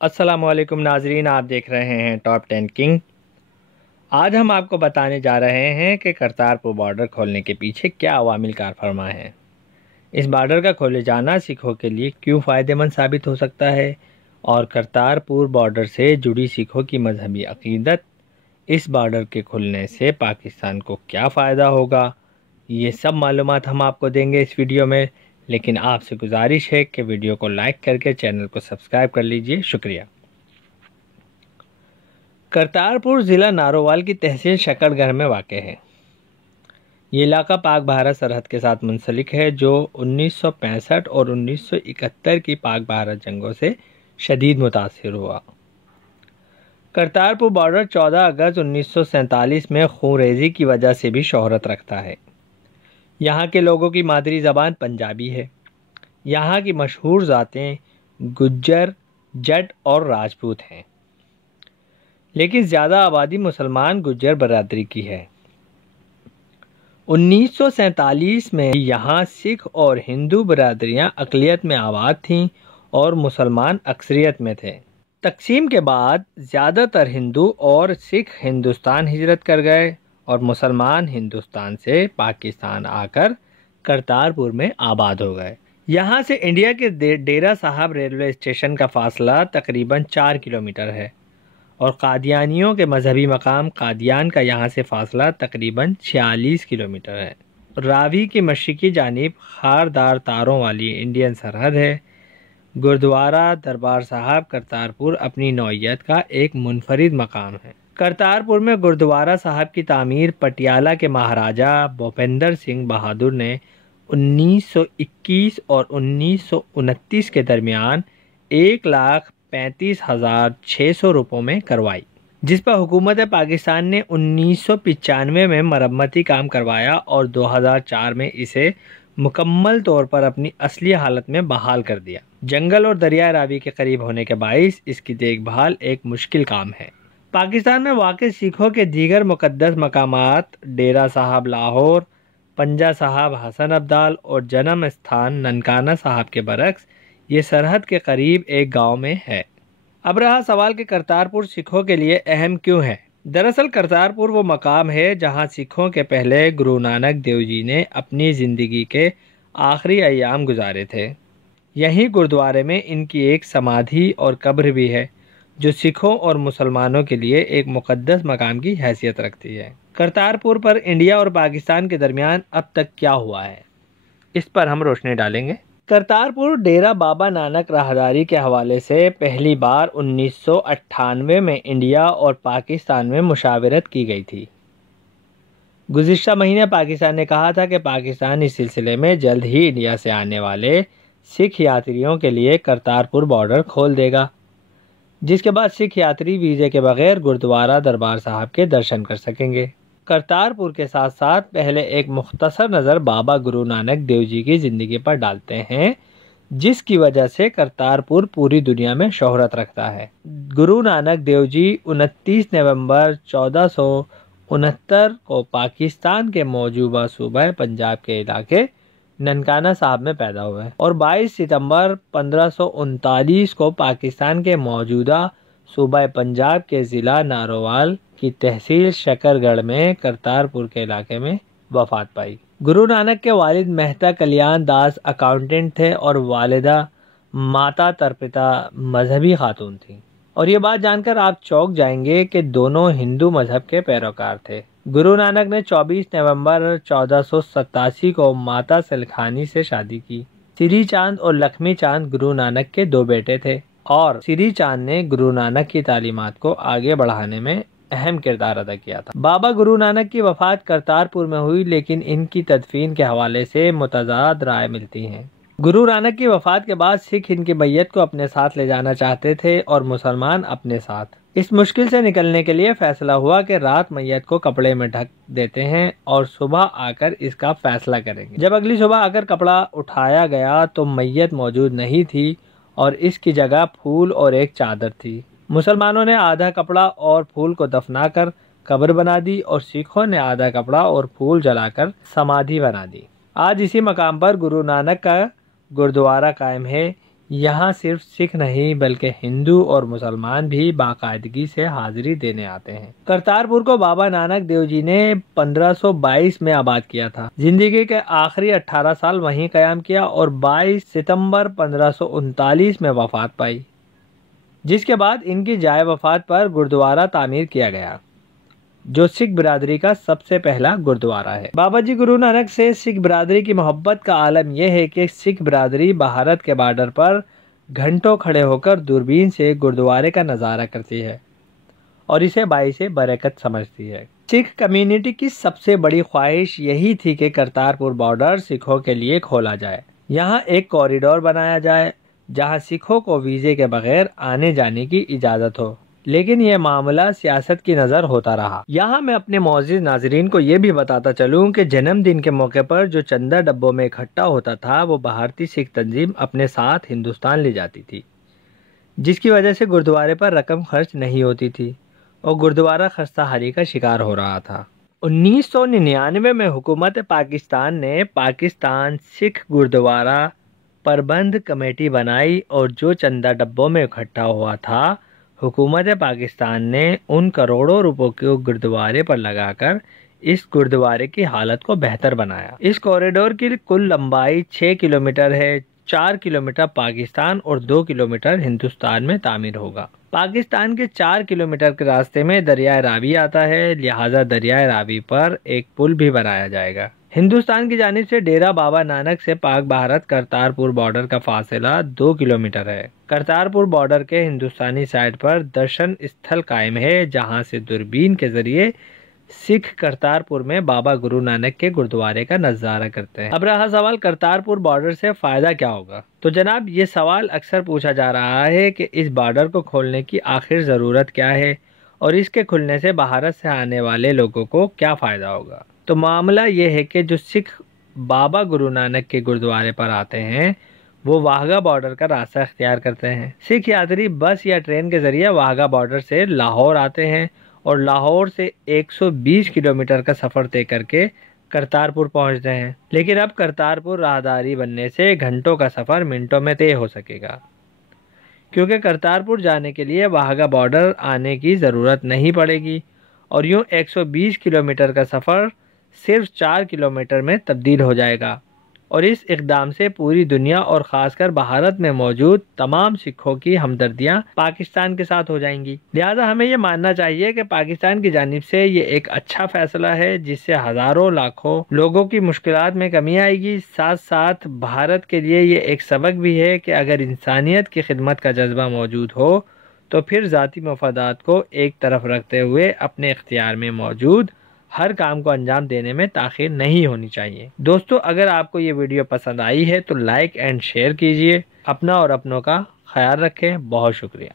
अस्सलामुअलैकुम नाजरीन, आप देख रहे हैं टॉप 10 किंग। आज हम आपको बताने जा रहे हैं कि करतारपुर बॉर्डर खोलने के पीछे क्या अवामिल कार फरमा है। इस बॉर्डर का खोले जाना सिखों के लिए क्यों फ़ायदेमंद साबित हो सकता है और करतारपुर बॉर्डर से जुड़ी सिखों की मजहबी अकीदत, इस बॉर्डर के खुलने से पाकिस्तान को क्या फ़ायदा होगा, ये सब मालूमात हम आपको देंगे इस वीडियो में। लेकिन आपसे गुजारिश है कि वीडियो को लाइक करके चैनल को सब्सक्राइब कर लीजिए। शुक्रिया। करतारपुर ज़िला नारोवाल की तहसील शकरगढ़ में वाक़ है। ये इलाका पाक भारत सरहद के साथ मुंसलिक है, जो 1965 और 1971 की पाक भारत जंगों से शदीद मुतासिर हुआ। करतारपुर बॉर्डर 14 अगस्त 1947 में खूनरेज़ी की वजह से भी शोहरत रखता है। यहाँ के लोगों की मादरी ज़बान पंजाबी है। यहाँ की मशहूर ज़ातें गुज्जर, जट और राजपूत हैं, लेकिन ज़्यादा आबादी मुसलमान गुज्जर बरादरी की है। 1947 में यहाँ सिख और हिंदू बरादरियाँ अक़लियत में आबाद थीं और मुसलमान अक्सरियत में थे। तकसीम के बाद ज़्यादातर हिंदू और सिख हिंदुस्तान हिजरत कर गए और मुसलमान हिंदुस्तान से पाकिस्तान आकर करतारपुर में आबाद हो गए। यहाँ से इंडिया के डेरा साहब रेलवे स्टेशन का फासला तकरीबन 4 किलोमीटर है और कादियानियों के मजहबी मकाम कादियान का यहाँ से फासला तकरीबन 46 किलोमीटर है। रावी की मशरिकी जानिब खारदार तारों वाली इंडियन सरहद है। गुरुद्वारा दरबार साहब करतारपुर अपनी नौइयत का एक मुनफरिद मकाम है। करतारपुर में गुरुद्वारा साहब की तामीर पटियाला के महाराजा भूपेंद्र सिंह बहादुर ने 1921 और 1929 के दरमियान 1,35,600 रुपयों में करवाई, जिस पर हुकूमत पाकिस्तान ने 1995 में मरम्मती काम करवाया और 2004 में इसे मुकम्मल तौर पर अपनी असली हालत में बहाल कर दिया। जंगल और दरिया रावी के करीब होने के बाइस इसकी देखभाल एक मुश्किल काम है। पाकिस्तान में वाक़ सिखों के दीगर मुक़द्दस मकामात डेरा साहब लाहौर, पंजा साहब हसन अब्दाल और जन्म स्थान ननकाना साहब के बरक्स ये सरहद के करीब एक गांव में है। अब रहा सवाल कि करतारपुर सिखों के लिए अहम क्यों है। दरअसल करतारपुर वो मकाम है जहां सिखों के पहले गुरु नानक देव जी ने अपनी ज़िंदगी के आखिरी अयाम गुजारे थे। यहीं गुरुद्वारे में इनकी एक समाधि और कब्र भी है, जो सिखों और मुसलमानों के लिए एक मुक़द्दस मकाम की हैसियत रखती है। करतारपुर पर इंडिया और पाकिस्तान के दरमियान अब तक क्या हुआ है, इस पर हम रोशनी डालेंगे। करतारपुर डेरा बाबा नानक राहदारी के हवाले से पहली बार 1998 में इंडिया और पाकिस्तान में मुशावरत की गई थी। गुज़िश्ता महीने पाकिस्तान ने कहा था कि पाकिस्तान इस सिलसिले में जल्द ही इंडिया से आने वाले सिख यात्रियों के लिए करतारपुर बॉर्डर खोल देगा, जिसके बाद सिख यात्री वीज़े के बगैर गुरुद्वारा दरबार साहब के दर्शन कर सकेंगे। करतारपुर के साथ साथ पहले एक मुख्तसर नज़र बाबा गुरु नानक देव जी की ज़िंदगी पर डालते हैं, जिसकी वजह से करतारपुर पूरी दुनिया में शोहरत रखता है। गुरु नानक देव जी 29 नवंबर 1469 को पाकिस्तान के मौजूदा सूबा पंजाब के इलाके ननकाना साहब में पैदा हुए और 22 सितंबर 1539 को पाकिस्तान के मौजूदा सूबा पंजाब के ज़िला नारोवाल की तहसील शकरगढ़ में करतारपुर के इलाके में वफात पाई। गुरु नानक के वालिद मेहता कल्याण दास अकाउंटेंट थे और वालिदा माता तरपिता मजहबी खातून थी। और ये बात जानकर आप चौंक जाएंगे कि दोनों हिंदू मजहब के पैरोकार थे। गुरु नानक ने 24 नवंबर 1487 को माता सिलखानी से शादी की। श्री चांद और लक्ष्मी चांद गुरु नानक के दो बेटे थे और श्री चांद ने गुरु नानक की तालीमात को आगे बढ़ाने में अहम किरदार अदा किया था। बाबा गुरु नानक की वफ़ात करतारपुर में हुई, लेकिन इनकी तदफीन के हवाले से मुतज़ाद राय मिलती हैं। गुरु नानक की वफ़ात के बाद सिख इनकी मैयत को अपने साथ ले जाना चाहते थे और मुसलमान अपने साथ। इस मुश्किल से निकलने के लिए फ़ैसला हुआ कि रात मैयत को कपड़े में ढक देते हैं और सुबह आकर इसका फ़ैसला करेंगे। जब अगली सुबह आकर कपड़ा उठाया गया तो मैयत मौजूद नहीं थी और इसकी जगह फूल और एक चादर थी। मुसलमानों ने आधा कपड़ा और फूल को दफनाकर कब्र बना दी और सिखों ने आधा कपड़ा और फूल जलाकर समाधि बना दी। आज इसी मकाम पर गुरु नानक का गुरुद्वारा कायम है। यहाँ सिर्फ सिख नहीं बल्कि हिंदू और मुसलमान भी बाकायदगी से हाजिरी देने आते हैं। करतारपुर को बाबा नानक देव जी ने 1522 में आबाद किया था। जिंदगी के आखिरी 18 साल वहीं कयाम किया और 22 सितंबर 1539 में वफात पाई, जिसके बाद इनकी जाए वफात पर गुरुद्वारा तामीर किया गया, जो सिख बिरादरी का सबसे पहला गुरुद्वारा है। बाबा जी गुरु नानक से सिख बिरादरी की मोहब्बत का आलम यह है कि सिख बिरादरी भारत के बॉर्डर पर घंटों खड़े होकर दूरबीन से गुरुद्वारे का नज़ारा करती है और इसे बाइस बरकत समझती है। सिख कम्युनिटी की सबसे बड़ी ख्वाहिश यही थी कि करतारपुर बॉर्डर सिखों के लिए खोला जाए। यहाँ एक कॉरिडोर बनाया जाए जहाँ सिखों को वीज़े के बगैर आने जाने की इजाज़त हो, लेकिन यह मामला सियासत की नज़र होता रहा। यहाँ मैं अपने मौजूद नाजरीन को ये भी बताता चलूँ कि जन्मदिन के मौके पर जो चंदा डब्बों में इकट्ठा होता था वो भारतीय सिख तंजीम अपने साथ हिंदुस्तान ले जाती थी, जिसकी वजह से गुरुद्वारे पर रकम खर्च नहीं होती थी और गुरुद्वारा खस्ताहाली का शिकार हो रहा था। 1999 में हुकूमत पाकिस्तान ने पाकिस्तान सिख गुरुद्वारा प्रबंध कमेटी बनाई और जो चंदा डब्बों में इकट्ठा हुआ था हुकूमत पाकिस्तान ने उन करोड़ों रुपयों को गुरुद्वारे पर लगाकर इस गुरुद्वारे की हालत को बेहतर बनाया। इस कॉरिडोर की कुल लंबाई 6 किलोमीटर है। 4 किलोमीटर पाकिस्तान और 2 किलोमीटर हिंदुस्तान में तामीर होगा। पाकिस्तान के 4 किलोमीटर के रास्ते में दरियाए रावी आता है, लिहाजा दरियाए रावी पर एक पुल भी बनाया जाएगा। हिंदुस्तान की जानिब से डेरा बाबा नानक से पाक भारत करतारपुर बॉर्डर का फासला 2 किलोमीटर है। करतारपुर बॉर्डर के हिंदुस्तानी साइड पर दर्शन स्थल कायम है, जहां से दूरबीन के जरिए सिख करतारपुर में बाबा गुरु नानक के गुरुद्वारे का नज़ारा करते हैं। अब रहा सवाल करतारपुर बॉर्डर से फ़ायदा क्या होगा, तो जनाब ये सवाल अक्सर पूछा जा रहा है कि इस बॉर्डर को खोलने की आखिर ज़रूरत क्या है और इसके खुलने से भारत से आने वाले लोगों को क्या फ़ायदा होगा। तो मामला ये है कि जो सिख बाबा गुरु नानक के गुरुद्वारे पर आते हैं वो वाघा बॉर्डर का रास्ता अख्तियार करते हैं। सिख यात्री बस या ट्रेन के जरिए वाघा बॉर्डर से लाहौर आते हैं और लाहौर से 120 किलोमीटर का सफ़र तय करके करतारपुर पहुंचते हैं। लेकिन अब करतारपुर राहदारी बनने से घंटों का सफ़र मिनटों में तय हो सकेगा, क्योंकि करतारपुर जाने के लिए वाघा बॉर्डर आने की ज़रूरत नहीं पड़ेगी और यूँ 120 किलोमीटर का सफ़र सिर्फ 4 किलोमीटर में तब्दील हो जाएगा। और इस इक़दाम से पूरी दुनिया और ख़ासकर भारत में मौजूद तमाम सिखों की हमदर्दियाँ पाकिस्तान के साथ हो जाएंगी। लिहाजा हमें ये मानना चाहिए कि पाकिस्तान की जानिब से ये एक अच्छा फ़ैसला है, जिससे हज़ारों लाखों लोगों की मुश्किलात में कमी आएगी। साथ साथ भारत के लिए ये एक सबक भी है कि अगर इंसानियत की खिदमत का जज्बा मौजूद हो तो फिर ज़ाती मफादात को एक तरफ रखते हुए अपने इख्तियार में मौजूद हर काम को अंजाम देने में ताख़ीर नहीं होनी चाहिए। दोस्तों, अगर आपको ये वीडियो पसंद आई है तो लाइक एंड शेयर कीजिए। अपना और अपनों का ख्याल रखें। बहुत शुक्रिया।